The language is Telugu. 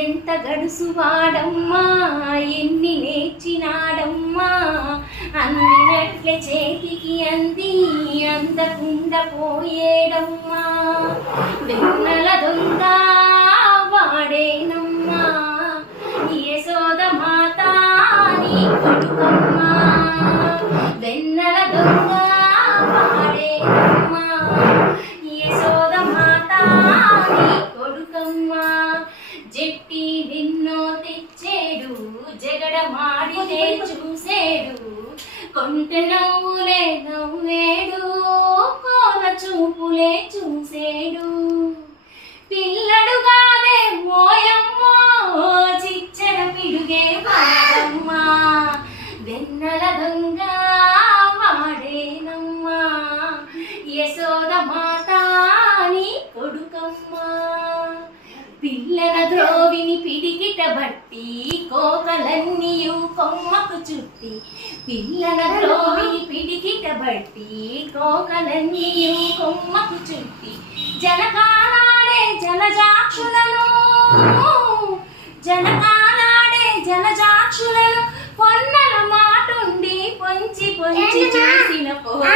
ఎంత గడుసువాడమ్మా ఎన్ని నేర్చినాడమ్మా అందినట్లే చేతికి అంది అందకుండా పోయేడమ్మా వెన్నెల దొంగ వాడేనమ్మా యశోద మాత నీ కొడుకమ్మా వెన్నెల దొంగ వాడేనమ్మా యశోద మాత నీ కొడుకమ్మా జట్టి నిన్నో తెచ్చేడు జగడమాడితే చూసేడు కొంటె నవ్వులే నవ్వేడు కోన చూపులే చూసేడు పిల్లడుగానే మోయమ్మో చిచ్చర పిడుగే వాడమ్మా వెన్నెల దొంగ వాడేనమ్మా యశోద మాత నీ కొడుకమ్మా పిల్లల ద్రోవిని పిడికిట బట్టి కోకలన్నీయు కొమ్మకు చుట్టి పిల్లల ద్రోవిని పిడికిట బట్టి కోకలన్నీయు కొమ్మకు చుట్టి జనకాలాడే జలజాక్షులను జనజాక్షులను పొన్నల మాటుండి పొంచి పొంచి చూసిన పోయి